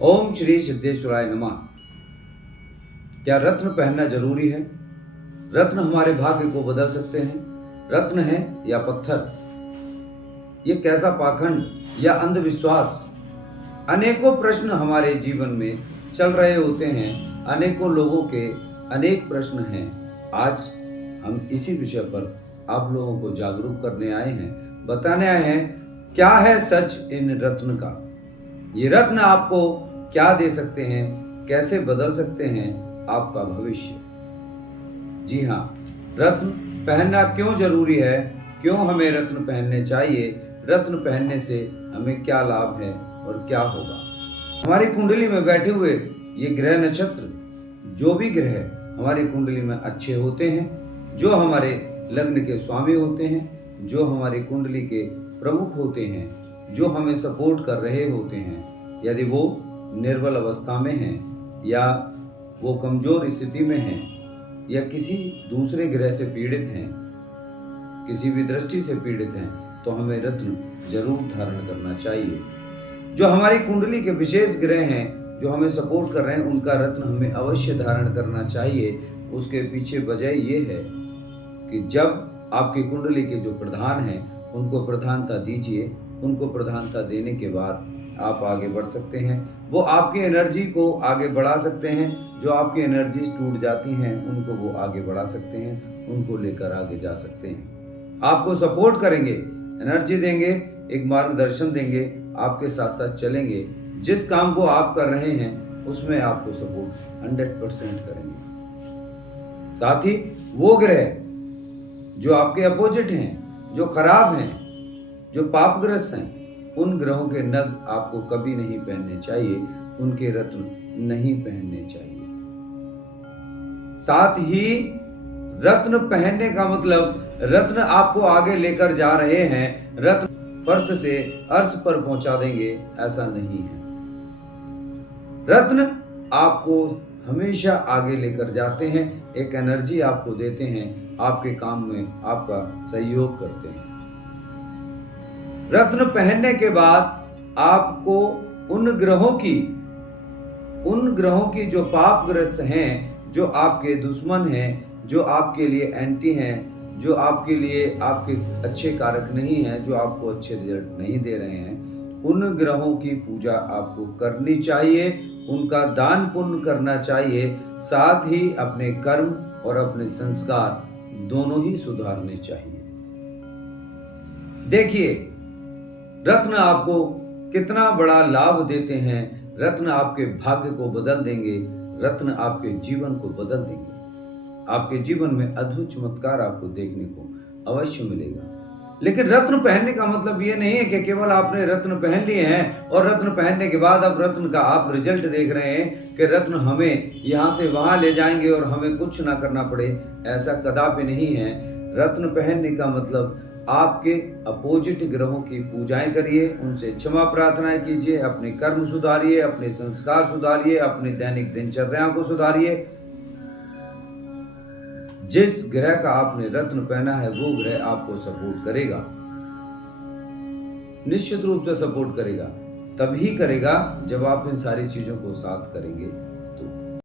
ओम श्री सिद्धेश्वराय नमः। क्या रत्न पहनना जरूरी है? रत्न हमारे भाग्य को बदल सकते हैं। रत्न है या पत्थर? ये कैसा पाखंड या अंधविश्वास? अनेकों प्रश्न हमारे जीवन में चल रहे होते हैं। अनेकों लोगों के अनेक प्रश्न हैं। आज हम इसी विषय पर आप लोगों को जागरूक करने आए हैं, बताने आए हैं क्या है सच इन रत्न का। ये रत्न आपको क्या दे सकते हैं, कैसे बदल सकते हैं आपका भविष्य। जी हाँ, रत्न पहनना क्यों जरूरी है, क्यों हमें रत्न पहनने चाहिए, रत्न पहनने से हमें क्या लाभ है और क्या होगा। हमारी कुंडली में बैठे हुए ये ग्रह नक्षत्र, जो भी ग्रह हमारी कुंडली में अच्छे होते हैं, जो हमारे लग्न के स्वामी होते हैं, जो हमारी कुंडली के प्रमुख होते हैं, जो हमें सपोर्ट कर रहे होते हैं, यदि वो निर्बल अवस्था में हैं या वो कमजोर स्थिति में हैं या किसी दूसरे ग्रह से पीड़ित हैं, किसी भी दृष्टि से पीड़ित हैं, तो हमें रत्न जरूर धारण करना चाहिए। जो हमारी कुंडली के विशेष ग्रह हैं, जो हमें सपोर्ट कर रहे हैं, उनका रत्न हमें अवश्य धारण करना चाहिए। उसके पीछे वजह ये है कि जब आपकी कुंडली के जो प्रधान हैं उनको प्रधानता दीजिए। उनको प्रधानता देने के बाद आप आगे बढ़ सकते हैं। वो आपकी एनर्जी को आगे बढ़ा सकते हैं। जो आपकी एनर्जीज टूट जाती हैं उनको वो आगे बढ़ा सकते हैं, उनको लेकर आगे जा सकते हैं। आपको सपोर्ट करेंगे, एनर्जी देंगे, एक मार्गदर्शन देंगे, आपके साथ साथ चलेंगे। जिस काम को आप कर रहे हैं उसमें आपको सपोर्ट 100% करेंगे। साथ ही वो ग्रह जो आपके अपोजिट हैं, जो खराब हैं, जो पापग्रस्त हैं, उन ग्रहों के नग आपको कभी नहीं पहनने चाहिए, उनके रत्न नहीं पहनने चाहिए। साथ ही रत्न पहनने का मतलब रत्न आपको आगे लेकर जा रहे हैं, रत्न फर्श से अर्श पर पहुंचा देंगे, ऐसा नहीं है। रत्न आपको हमेशा आगे लेकर जाते हैं, एक एनर्जी आपको देते हैं, आपके काम में आपका सहयोग करते हैं। रत्न पहनने के बाद आपको उन ग्रहों की जो पापग्रस्त हैं, जो आपके दुश्मन हैं, जो आपके लिए एंटी हैं, जो आपके लिए आपके अच्छे कारक नहीं हैं, जो आपको अच्छे रिजल्ट नहीं दे रहे हैं, उन ग्रहों की पूजा आपको करनी चाहिए, उनका दान पुण्य करना चाहिए। साथ ही अपने कर्म और अपने संस्कार दोनों ही सुधारने चाहिए। देखिए, रत्न आपको कितना बड़ा लाभ देते हैं। रत्न आपके भाग्य को बदल देंगे, रत्न आपके जीवन को बदल देंगे। आपके जीवन में अद्भुत चमत्कार आपको देखने को अवश्य मिलेगा। लेकिन रत्न पहनने का मतलब ये नहीं है कि केवल आपने रत्न पहन लिए हैं और रत्न पहनने के बाद अब रत्न का आप रिजल्ट देख रहे हैं कि रत्न हमें यहाँ से वहां ले जाएंगे और हमें कुछ ना करना पड़े। ऐसा कदापि नहीं है। रत्न पहनने का मतलब आपके अपोजिट ग्रहों की पूजाएं करिए, उनसे क्षमा प्रार्थना कीजिए, अपने कर्म सुधारिए, अपने संस्कार सुधारिए, अपनी दैनिक दिनचर्या को सुधारिए। जिस ग्रह का आपने रत्न पहना है वो ग्रह आपको सपोर्ट करेगा, निश्चित रूप से सपोर्ट करेगा। तभी करेगा जब आप इन सारी चीजों को साथ करेंगे।